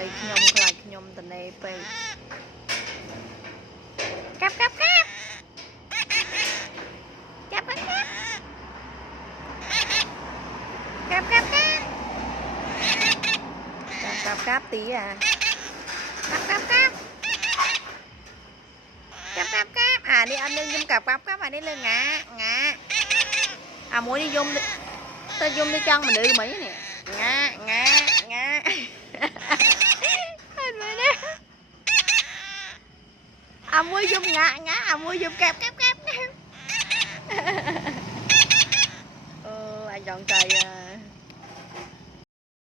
đây nhom lại nhom tình này về cáp cáp cáp cáp cáp cáp cáp cáp cáp cáp tí à cáp cáp cáp cáp cáp cáp à đi anh đi zoom cáp cáp cáp à đi lên ngã ngã à muốn đi zoom ta zoom đi chân mình đi Mỹ nè ngã ngã ngã anh mới đó à mua zoom ngã ngã à mua zoom kẹp kẹp kẹp anh chọn trời à.